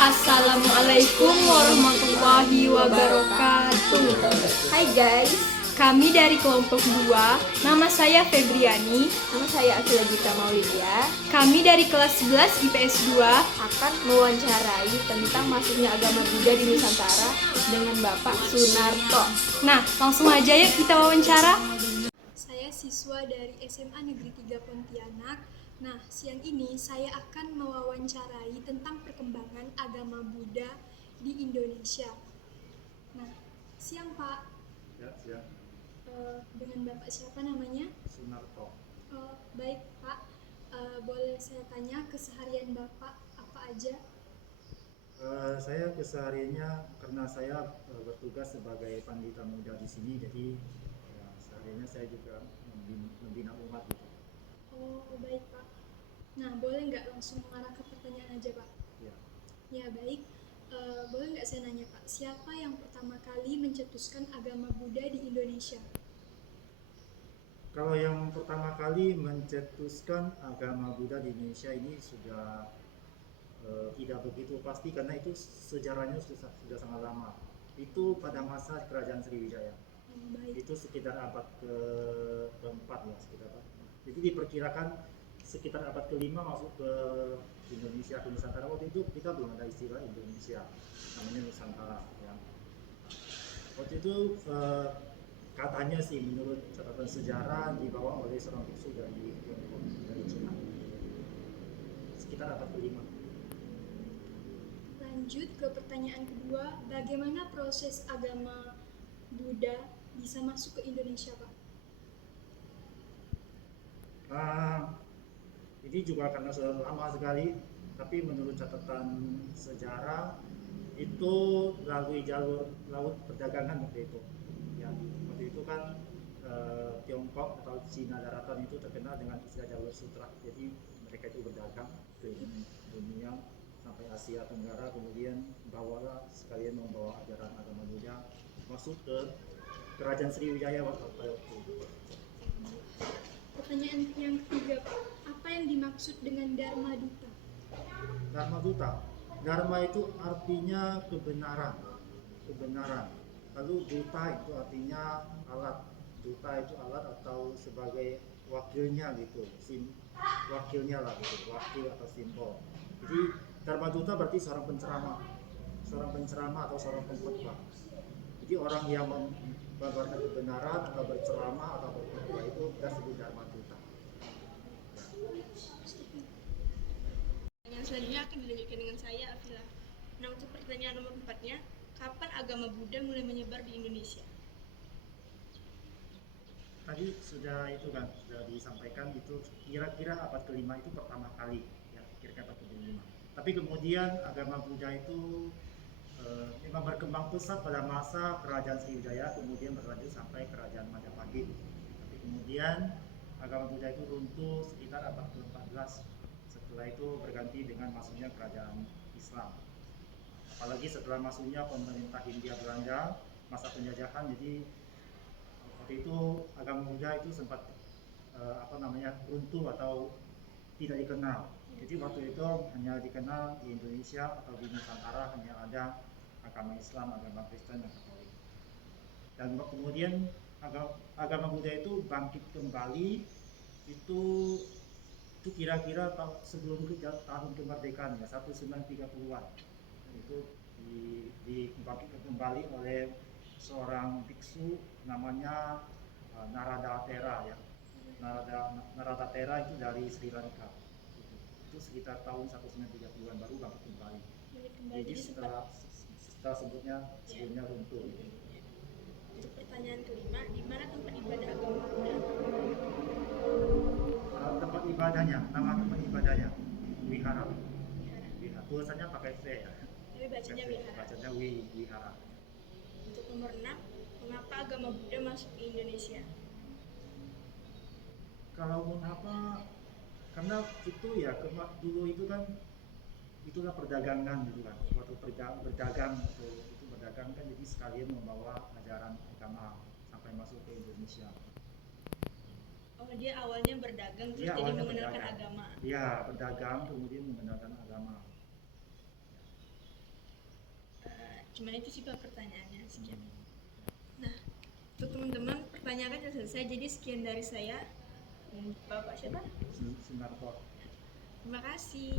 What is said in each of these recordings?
Assalamualaikum warahmatullahi wabarakatuh. Hai guys, Kami dari kelompok 2. Nama saya Febriani. nama saya Akila Gita Maulidia Kami dari kelas 11 IPS 2. akan mewawancarai tentang masuknya agama Buddha di Nusantara dengan Bapak Sunarto. Nah, langsung aja yuk kita wawancara. Saya siswa dari SMA Negeri 3 Pontianak. Nah, siang ini saya akan mewawancarai tentang perkembangan agama Buddha di Indonesia. Nah, siang Pak. Ya, siap. Dengan Bapak siapa namanya? Sunarto. Baik Pak, boleh saya tanya keseharian Bapak apa aja? Saya kesehariannya karena saya bertugas sebagai pandita muda di sini, jadi ya, sehariannya saya juga membina umat gitu. Oh, baik Pak. Nah, boleh nggak langsung mengarah ke pertanyaan aja Pak? Ya. Ya, baik. Boleh nggak saya nanya Pak, siapa yang pertama kali mencetuskan agama Buddha di Indonesia? Kalau yang pertama kali mencetuskan agama Buddha di Indonesia ini sudah tidak begitu pasti karena itu sejarahnya sudah sangat lama. Itu pada masa Kerajaan Sriwijaya. Baik. Itu sekitar abad keempat ya, sekitar. Jadi diperkirakan sekitar abad kelima masuk ke Indonesia, ke Nusantara. Waktu itu kita belum ada istilah Indonesia, namanya Nusantara ya. Waktu itu katanya sih menurut catatan sejarah dibawa oleh seorang biksu dari Tiongkok, dari Cina, sekitar abad kelima. Lanjut ke pertanyaan kedua, bagaimana proses agama Buddha bisa masuk ke Indonesia Pak? Ini juga karena sudah lama sekali, tapi menurut catatan sejarah itu melalui jalur laut perdagangan waktu itu. Ya, waktu itu kan Tiongkok atau Cina daratan itu terkenal dengan istilah jalur sutra. Jadi mereka itu berdagang ke dunia sampai Asia Tenggara, kemudian sekalian membawa ajaran agama Buddha masuk ke Kerajaan Sriwijaya waktu itu. Pertanyaan yang ketiga Pak, apa yang dimaksud dengan Dharma Duta? Dharma Duta. Dharma itu artinya kebenaran. Lalu duta itu artinya alat. Duta itu alat atau sebagai wakilnya gitu. Wakilnya lah gitu, wakil atau simbol. Jadi Dharma Duta berarti seorang penceramah atau seorang pengkhotbah. Jadi orang yang mengabarkan kebenaran atau berceramah atau berkhotbah itu kita sebut Dharma Duta. Yang selanjutnya akan dilanjutkan dengan saya, Afila. Nah, untuk pertanyaan nomor 4-nya, kapan agama Buddha mulai menyebar di Indonesia? Tadi sudah disampaikan itu kira-kira abad kelima itu pertama kali ya, kira-kira abad kelima. Tapi kemudian agama Buddha itu memang berkembang pesat pada masa Kerajaan Sriwijaya, kemudian berlanjut sampai Kerajaan Majapahit. Tapi kemudian agama Buddha itu runtuh sekitar abad ke-14. Setelah itu berganti dengan masuknya Kerajaan Islam. Apalagi setelah masuknya pemerintah Hindia Belanda, masa penjajahan, jadi waktu itu agama Buddha itu sempat runtuh atau tidak dikenal. Jadi waktu itu hanya dikenal di Indonesia atau di Nusantara hanya ada agama Islam, agama Kristen, dan Katolik. Dan kemudian agama Buddha itu bangkit kembali itu kira-kira sebelum tahun kemerdekaan ya, 1930-an. Itu dibangkitkan kembali oleh seorang biksu namanya Narada Tera ya. Narada Tera itu dari Sri Lanka. Itu sekitar tahun 1930-an baru bangkit kembali. Jadi setelah sebelumnya runtuh. Untuk pertanyaan kelima, di mana tempat ibadah agama Buddha? Tempat ibadahnya, nama tempat ibadahnya wihara. Tulisannya pakai V ya. Tapi bacanya wihara. Bacanya wihara. Untuk nomor 6, mengapa agama Buddha masuk ke Indonesia? Kalau mengapa, karena itu ya dulu itu kan itulah perdagangan gitu kan. Waktu berdagang itu berdagang kan, jadi sekalian membawa ajaran agama sampai masuk ke Indonesia. Oh, dia awalnya berdagang terus Ya, jadi awalnya mengenalkan berdagang. agama. Ya, berdagang kemudian mengenalkan agama. Cuman itu sih Pak pertanyaannya, sekian. Nah, untuk teman-teman pertanyaan kan sudah selesai, jadi sekian dari saya. Bapak siapa? Sunarto. Terima kasih.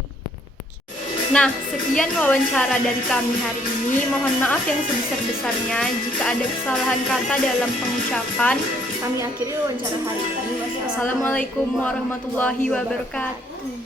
Nah, sekian wawancara dari kami hari ini. Mohon maaf yang sebesar-besarnya jika ada kesalahan kata dalam pengucapan. Kami akhiri wawancara hari ini. Wassalamualaikum warahmatullahi wabarakatuh.